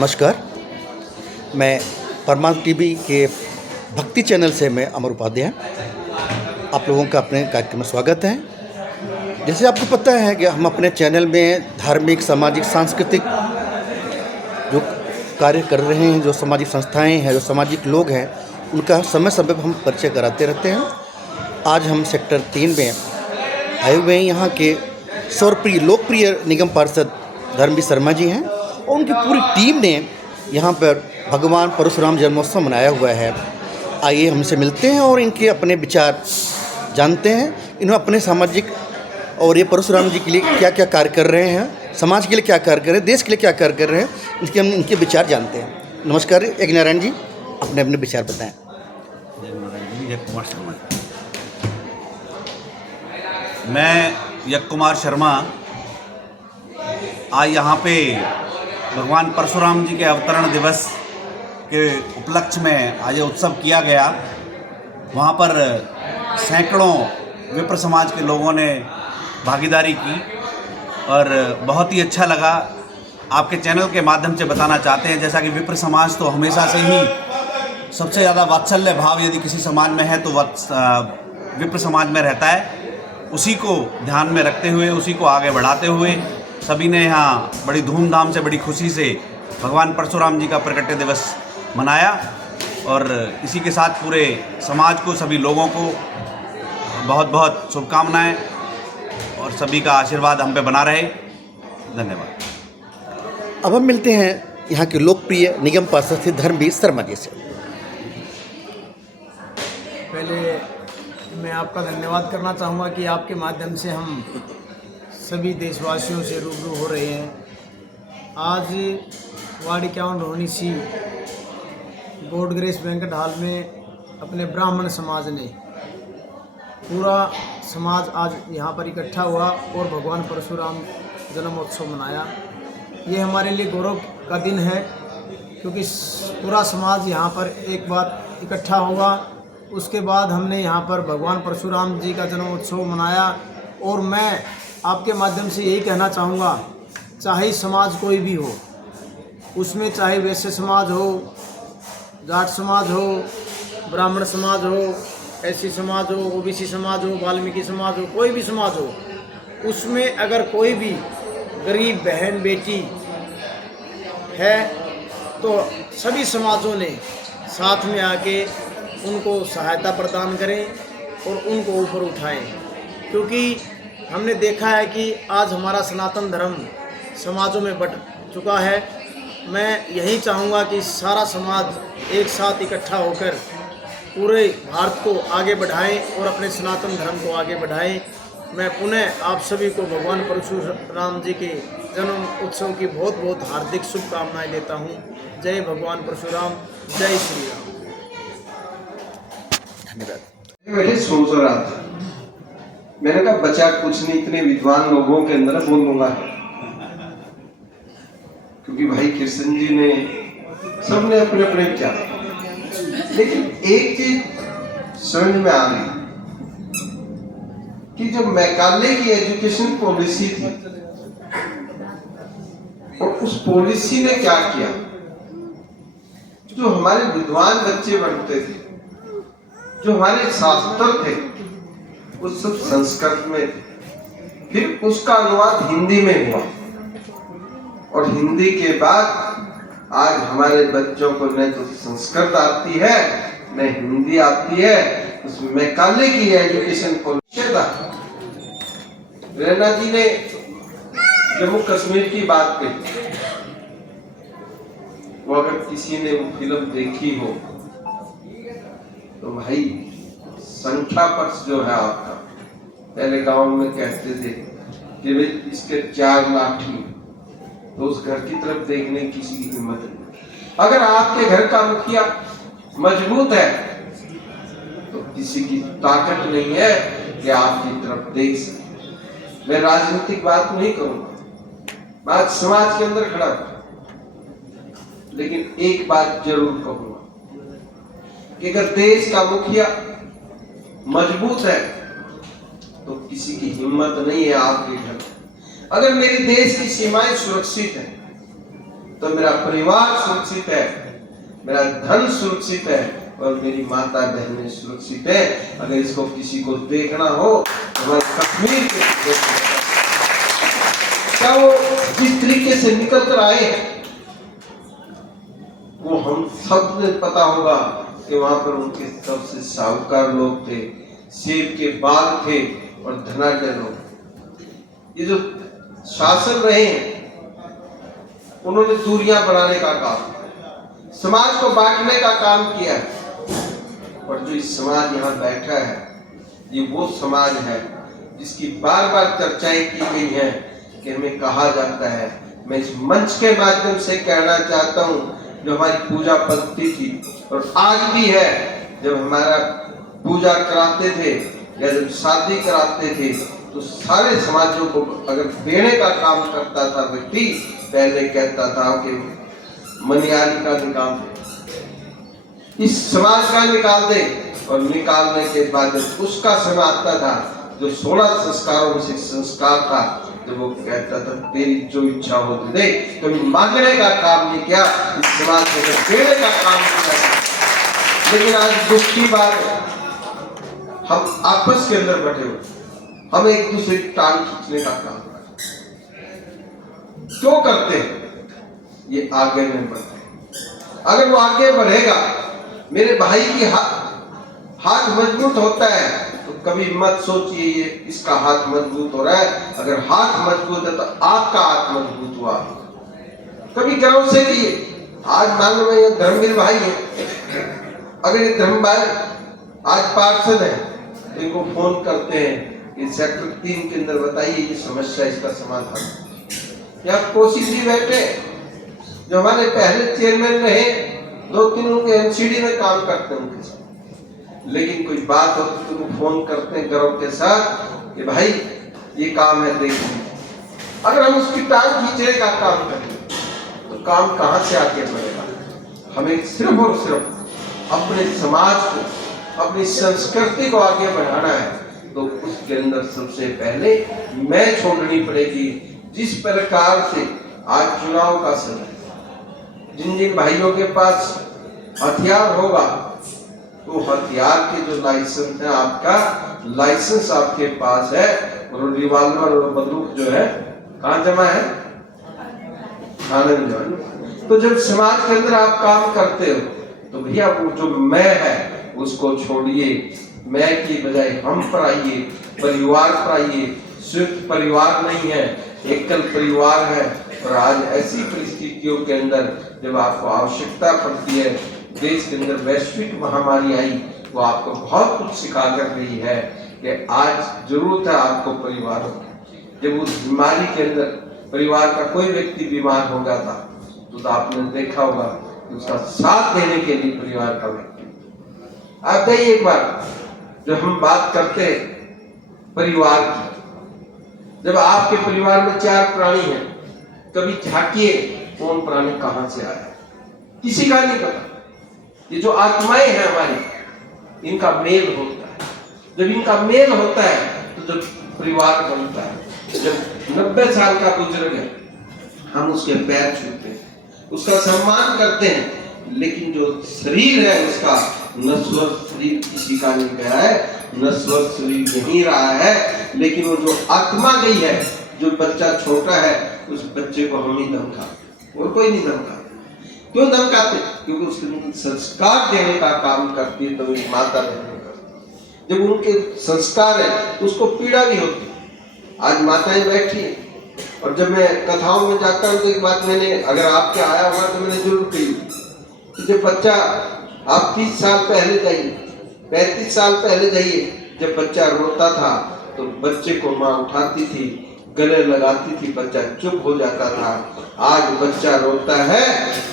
नमस्कार। मैं परमार्थ टीवी के भक्ति चैनल से मैं अमर उपाध्याय आप लोगों का अपने कार्यक्रम में स्वागत है। जैसे आपको पता है कि हम अपने चैनल में धार्मिक, सामाजिक, सांस्कृतिक जो कार्य कर रहे हैं, जो सामाजिक संस्थाएं हैं, जो सामाजिक लोग हैं, उनका समय समय पर हम परिचय कराते रहते हैं। आज हम सेक्टर 3 में आए हुए हैं। यहाँ के लोकप्रिय निगम पार्षद धर्मवीर शर्मा जी हैं और उनकी पूरी टीम ने यहाँ पर भगवान परशुराम जन्मोत्सव मनाया हुआ है। आइए हमसे मिलते हैं और इनके अपने विचार जानते हैं। इन्होंने अपने सामाजिक और ये परशुराम जी के लिए क्या क्या कार्य कर रहे हैं, समाज के लिए क्या कार्य कर रहे हैं, देश के लिए क्या कार्य कर रहे हैं, हम इनके विचार जानते हैं। नमस्कार यज्ञ नारायण जी, अपने अपने विचार बताएं। कुमार शर्मा। मैं यज्ञ कुमार शर्मा आज यहाँ पे भगवान परशुराम जी के अवतरण दिवस के उपलक्ष्य में आज ये उत्सव किया गया। वहाँ पर सैकड़ों विप्र समाज के लोगों ने भागीदारी की और बहुत ही अच्छा लगा। आपके चैनल के माध्यम से बताना चाहते हैं, जैसा कि विप्र समाज तो हमेशा से ही सबसे ज़्यादा वात्सल्य भाव यदि किसी समाज में है तो विप्र समाज में रहता है। उसी को ध्यान में रखते हुए, उसी को आगे बढ़ाते हुए सभी ने यहाँ बड़ी धूमधाम से, बड़ी खुशी से भगवान परशुराम जी का प्रकट दिवस मनाया और इसी के साथ पूरे समाज को, सभी लोगों को बहुत बहुत शुभकामनाएं और सभी का आशीर्वाद हम पे बना रहे। धन्यवाद। अब हम मिलते हैं यहाँ के लोकप्रिय निगम पार्षद श्री धर्मवीर शर्मा जी से। पहले मैं आपका धन्यवाद करना चाहूँगा कि आपके माध्यम से हम सभी देशवासियों से रूबरू हो रहे हैं। आज वार्ड 51 रोहिणी सी गॉड ग्रेस बैंक्वेट हॉल में अपने ब्राह्मण समाज ने, पूरा समाज आज यहाँ पर इकट्ठा हुआ और भगवान परशुराम जन्मोत्सव मनाया। ये हमारे लिए गौरव का दिन है क्योंकि पूरा समाज यहाँ पर एक बार इकट्ठा हुआ। उसके बाद हमने यहाँ पर भगवान परशुराम जी का जन्मोत्सव मनाया और मैं आपके माध्यम से यही कहना चाहूँगा, चाहे समाज कोई भी हो, उसमें चाहे वैश्य समाज हो, जाट समाज हो, ब्राह्मण समाज हो, एससी समाज हो, ओबीसी समाज हो, वाल्मीकि समाज हो, कोई भी समाज हो, उसमें अगर कोई भी गरीब बहन बेटी है तो सभी समाजों ने साथ में आके उनको सहायता प्रदान करें और उनको ऊपर उठाएं। क्योंकि हमने देखा है कि आज हमारा सनातन धर्म समाजों में बंट चुका है। मैं यही चाहूँगा कि सारा समाज एक साथ इकट्ठा होकर पूरे भारत को आगे बढ़ाएं और अपने सनातन धर्म को आगे बढ़ाएं। मैं पुनः आप सभी को भगवान परशुराम जी के जन्म उत्सव की बहुत बहुत हार्दिक शुभकामनाएं देता हूं। जय भगवान परशुराम, जय श्री राम। धन्यवाद। मैं सोच रहा था, मैंने कहा बचा कुछ नहीं, इतने विद्वान लोगों के अंदर बोल दूंगा, क्योंकि भाई कृष्ण जी ने, सबने अपने अपने विचार, लेकिन एक चीज समझ में आ गई कि जब मैकाले की एजुकेशन पॉलिसी थी और उस पॉलिसी ने क्या किया, जो हमारे विद्वान बच्चे बनते थे, जो हमारे शास्त्र थे, वो सब संस्कृत में थे। फिर उसका अनुवाद हिंदी में हुआ और हिंदी के बाद आज हमारे बच्चों को न तो संस्कृत आती है न हिंदी आती है। उसमें मैकाले की एजुकेशन पॉलिसी था। रैना जी ने जम्मू कश्मीर की बात कही, वो अगर किसी ने वो फिल्म देखी हो तो भाई संख्या पक्ष जो है आपका, पहले गांव में कहते थे कि भाई इसके 4 लाठी, तो उस घर की तरफ देखने की किसी की हिम्मत नहीं। अगर आपके घर का मुखिया मजबूत है तो किसी की ताकत नहीं है कि आपकी तरफ देख सके। मैं राजनीतिक बात नहीं करूंगा, बात समाज के अंदर खड़ा है, लेकिन एक बात जरूर कहूंगा कि अगर देश का मुखिया मजबूत है तो किसी की हिम्मत नहीं है आपके घर। अगर मेरे देश की सीमाएं सुरक्षित हैं तो मेरा परिवार सुरक्षित है, मेरा धन सुरक्षित है और मेरी माता बहनें सुरक्षित है। अगर इसको किसी को देखना हो तो हमारे कश्मीर के क्या वो जिस तरीके से निकल कर आए हैं वो हम सब ने पता होगा कि वहां पर उनके सबसे साहूकार लोग थे, सेब के बाग थे और धनाढ्य लोग। ये जो शासन रहे उन्होंने दूरियां बढ़ाने का काम, समाज को बांटने का काम किया। और जो इस समाज यहाँ बैठा है ये वो समाज है जिसकी बार बार चर्चाएं की गई हैं कि हमें कहा जाता है। मैं इस मंच के माध्यम से कहना चाहता हूँ, जो हमारी पूजा पद्धति थी और आज भी है, जब हमारा पूजा कराते थे या जब शादी कराते थे तो सारे समाजों को अगर देने का काम करता था व्यक्ति, पहले कहता था कि मनियारी का निकाल दे, इस समाज का निकाल दे। और निकालने के बाद उसका समय आता था जो 16 संस्कारों में से संस्कार था, जब वो कहता था तेरी जो इच्छा हो दे। कभी मांगने का काम नहीं किया, इस समाज को देने का काम किया। लेकिन आज दुख की बात है, हम आपस के अंदर बैठे हुए, हम एक दूसरे की टांग खींचने का काम क्यों करते हैं? ये आगे नहीं बढ़ते। अगर वो आगे बढ़ेगा, मेरे भाई की हाथ मजबूत होता है तो कभी मत सोचिए ये इसका हाथ मजबूत हो रहा है। अगर हाथ मजबूत है तो आपका हाथ मजबूत हुआ। कभी गर्व से कि आज मान लो ये धर्मवीर भाई है, अगर ये धर्म भाई आज पार्षद है तो इनको फोन करते हैं कि सेक्टर 3 के अंदर बताइए ये समस्या, इसका समाधान। या कोशिश भी बैठे जो हमारे पहले चेयरमैन रहे, 2-3 उनके एमसीडी में काम करते हैं उनके साथ, लेकिन कोई बात होती तो फोन करते हैं गर्व के साथ कि भाई ये काम है देखिए। अगर हम उसकी टांग खींचने का काम करें तो काम कहां से आगे बढ़ेगा? हमें सिर्फ और सिर्फ अपने समाज को, अपनी संस्कृति को आगे बढ़ाना है, तो उसके अंदर सबसे पहले मैं छोड़नी पड़ेगी। जिस प्रकार से आज चुनाव का समय, जिन जिन भाइयों के पास हथियार होगा तो हथियार के जो लाइसेंस है, आपका लाइसेंस आपके पास है, और रिवॉल्वर और बंदूक जो है कहाँ जमा है? थाने में जमा। तो जब समाज के अंदर आप काम करते हो तो भैया वो जो मैं है उसको छोड़िए, मैं की बजाय हम पर आइए, परिवार पर आइए। संयुक्त परिवार नहीं है, एकल परिवार है। और आज ऐसी परिस्थितियों के अंदर जब आपको आवश्यकता पड़ती है, देश के अंदर वैश्विक महामारी आई, वो आपको बहुत कुछ सिखा कर रही है कि आज जरूरत है आपको परिवार की। जब उस बीमारी के अंदर परिवार का कोई व्यक्ति बीमार हो गया था तो आपने देखा होगा कि उसका साथ देने के लिए परिवार का व्यक्ति। आप कहिए एक बार, जब हम बात करते परिवार की, जब आपके परिवार में 4 प्राणी हैं, कभी झांकिए कौन प्राणी कहां से आया, किसी का नहीं पता। ये जो आत्माएं हैं हमारी, इनका मेल होता है। जब इनका मेल होता है तो जब परिवार बनता है। जब 90 साल का बुजुर्ग है, हम उसके पैर छूते हैं, उसका सम्मान करते हैं, लेकिन जो शरीर है उसका नश्वर शरीर किसी का नहीं गया है, नश्वर शरीर यहीं रहा है। लेकिन वो जो आत्मा गई है, जो बच्चा छोटा है, उस बच्चे को हम ही धमकाते, और कोई नहीं धमकाता। क्यों धमकाते? क्योंकि उसके संस्कार देने का काम करती है तो मेरी माता बहन करती। जब उनके संस्कार है उसको पीड़ा भी होती। आज माताएं बैठी हैं, और जब मैं कथाओं में जाता हूँ तो एक बात मैंने, अगर आपके आया होगा तो मैंने जरूर कही कि जब बच्चा, आप 30 साल पहले जाइए, 35 साल पहले जाइए, जब बच्चा रोता था तो बच्चे को माँ उठाती थी, गले लगाती थी, बच्चा चुप हो जाता था। आज बच्चा रोता है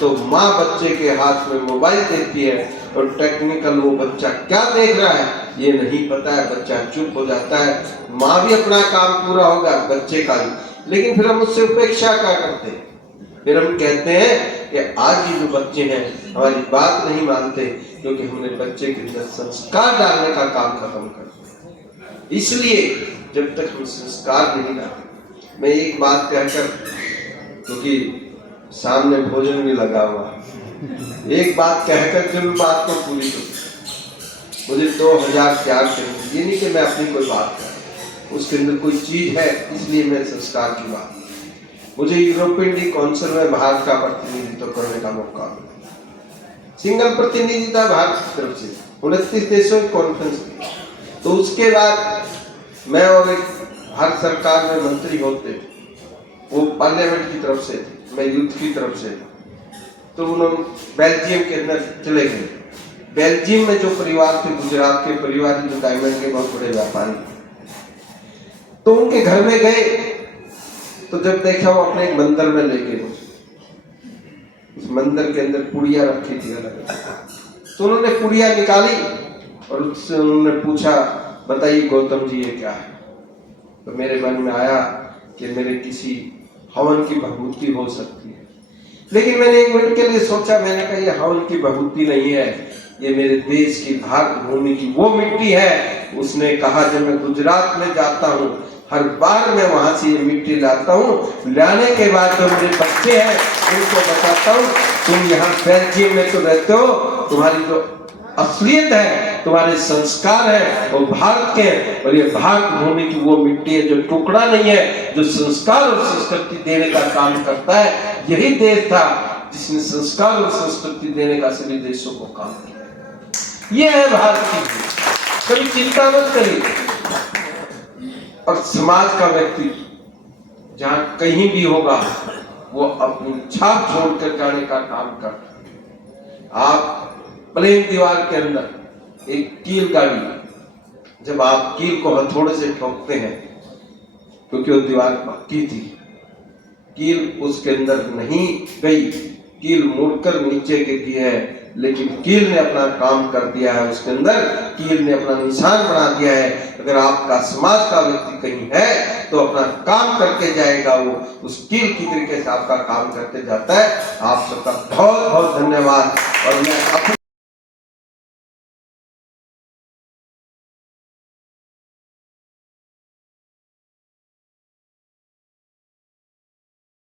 तो माँ बच्चे के हाथ में मोबाइल देती है, और टेक्निकल वो बच्चा क्या देख रहा है ये नहीं पता है, बच्चा चुप हो जाता है। माँ भी अपना काम पूरा होगा, बच्चे का भी, लेकिन फिर हम उससे उपेक्षा क्या करते हैं? फिर हम कहते हैं कि आज ये जो बच्चे हैं हमारी बात नहीं मानते, क्योंकि हमने बच्चे के अंदर संस्कार डालने का काम खत्म कर दिया। इसलिए जब तक हम संस्कार नहीं डालते, मैं एक बात कहकर, क्योंकि सामने भोजन भी लगा हुआ है। एक बात कहकर जरूर बात को पूरी करो। मुझे 2004 के अंदर, ये नहीं कि मैं अपनी कोई बात कर, उसके अंदर कोई चीज है इसलिए मैं संस्कार की बात, मुझे यूरोपियन डी काउंसिल में भारत का प्रतिनिधित्व करने का मौका मिला। सिंगल प्रतिनिधि था भारत की तरफ से, 29 देशों की कॉन्फ्रेंस की। तो उसके बाद मैं और एक भारत सरकार में मंत्री होते, वो पार्लियामेंट की तरफ से थे, मैं यूथ की तरफ से था। तो उन्होंने बेल्जियम के अंदर चले गए। बेल्जियम में जो परिवार थे, गुजरात के परिवार, जो डायमंड के बहुत बड़े व्यापारी, तो उनके घर में गए। तो जब देखा, वो अपने एक मंदिर में ले गए, उस मंदिर के अंदर पुड़िया रखी थी अलग। तो उन्होंने पुड़िया निकाली और उससे उन्होंने पूछा, बताइए गौतम जी ये क्या है? तो मेरे मन में आया कि मेरे किसी हवन की भभूति हो सकती है। लेकिन मैंने एक मिनट के लिए सोचा, मैंने कहा ये हवन की भभूति नहीं है, ये मेरे देश की भारत भूमि की वो मिट्टी है। उसने कहा, जब मैं गुजरात में जाता हूँ हर बार मैं वहां से ये मिट्टी लाता हूँ, लाने के बाद जो मेरे बच्चे हैं उनको बताता हूँ, तुम यहाँ बेल्जियम में तो रहते हो, तुम्हारी जो असलियत है, तुम्हारे संस्कार है वो भारत के, और ये भारत भूमि की वो मिट्टी है जो टुकड़ा नहीं है, जो संस्कार और संस्कृति देने का काम करता है। यही देश था जिसने संस्कार और संस्कृति देने का सभी देशों को काम किया। ये है भारत की, कभी चिंता मत करिए। और समाज का व्यक्ति जहां कहीं भी होगा वो अपनी छाप छोड़कर जाने का काम करता है। आप प्लेन दीवार के अंदर एक कील गाड़ी, जब आप कील को हथौड़े से ठोकते हैं, क्योंकि वो दीवार पक्की थी, कील उसके अंदर नहीं गई, कील मुड़कर नीचे गिरी है, लेकिन कील ने अपना काम कर दिया है, उसके अंदर कील ने अपना निशान बना दिया है। अगर आपका समाज का व्यक्ति कहीं है तो अपना काम करके जाएगा, वो उस कील की तरीके से आपका काम करके जाता है। आप सबका बहुत बहुत धन्यवाद। और मैं